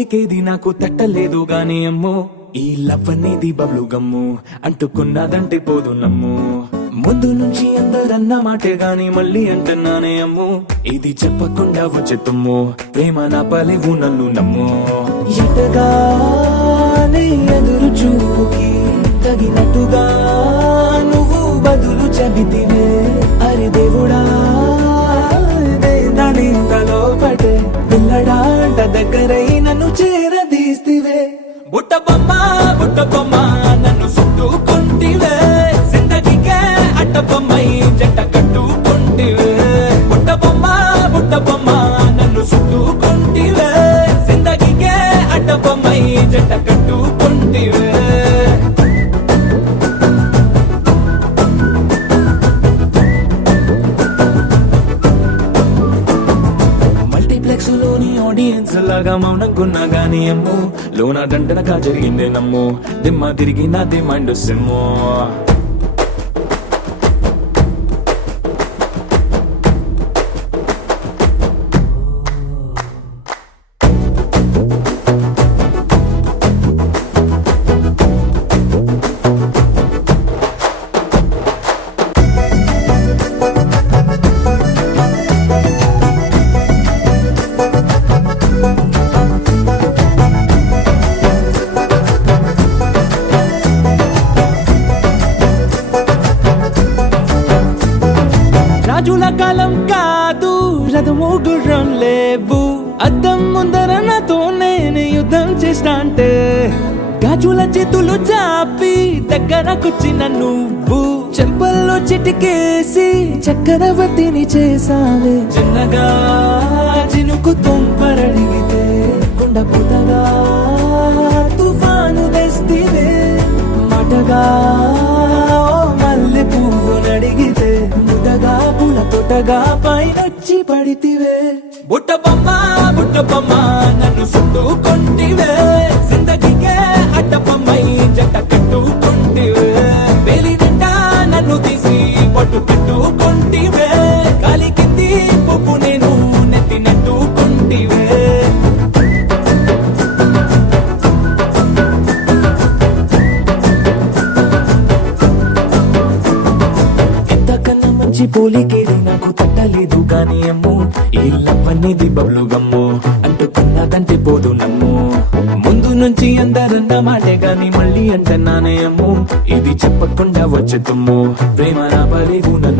పోలికేది నాకు తట్టలేదు గాని అమ్మో ఈ లవ్ అనేది బబ్లు గమ్ము అంటుకున్నదంటే పోదు నమ్ము ముందు నుంచి అందరన్న మాటే గాని మళ్ళీ అంటున్నానే అమ్ము ఇది చెప్పకుండా వచ్చే తుమ్ము ప్రేమ నా పలేవు నన్ను నమ్ము ఎటగానే ఎదురు చూపుకి తగినట్టుగా నువ్వు బదులు చెబితివే అరే దేవుడా దాని తలో పటే పిల్లడాంట దగ్గరై నన్ను చేరదీస్తివే బుట్ట బొమ్మ నన్ను చుట్టుకుంటివే జిందగీకే అట్ట బొమ్మై జంట కట్టుకుంటివే బుట్ట బొమ్మ నన్ను చుట్టుకుంటివే జిందగీకే అట్ట బొమ్మై జంట కట్టుకుంటివే లోని ఆడియన్స్ లాగా మౌనంకున్నా గానీ అమ్ము లోన దండనగా జరిగిందే నమ్ము దిమ్మ తిరిగి నాది మైండ్ సిమ్ము రాజుల కాలం కాదు రథము గుర్రం లేవు అద్దం ముందర నాతో నేను యుద్ధం చేస్తా అంటే గాజుల చేతులు చాపి దగ్గరకొచ్చిన నువ్వు చెంపల్లో చిటికేసి చక్రవర్తిని చేసావే చిన్నగా చినుకు తుంపరడిగితే కుండ పుతగా తుఫాను తెస్తివే మటగా మల్లె పువ్వు నడిగితే ముదగా పుల తొటగా పైనొచ్చి పడితివే బుట్ట బొమ్మ నన్ను చుట్టుకుంటివే జిందగీకే అడ్డ బొమ్మై జంట కట్టుకుంటివే వేలి నిండా నన్ను తీసి పట్టు పెట్టుకుంటివే కాలి కింది పువ్వు నేను నెత్తినట్టుకుంటివే పోలికేది నాకు తట్టలేదు గాని అమ్ము ఈ లవ్ అనేది బబ్లు గమ్ము అంటుకున్నదంటే పోదు నమ్ము ముందు నుంచి అందరన్న మాటే గాని మళ్ళీ అంటున్నానే అమ్ము ఇది చెప్పకుండా వచ్చే తుమ్ము ప్రేమ నా పలేవు నన్ను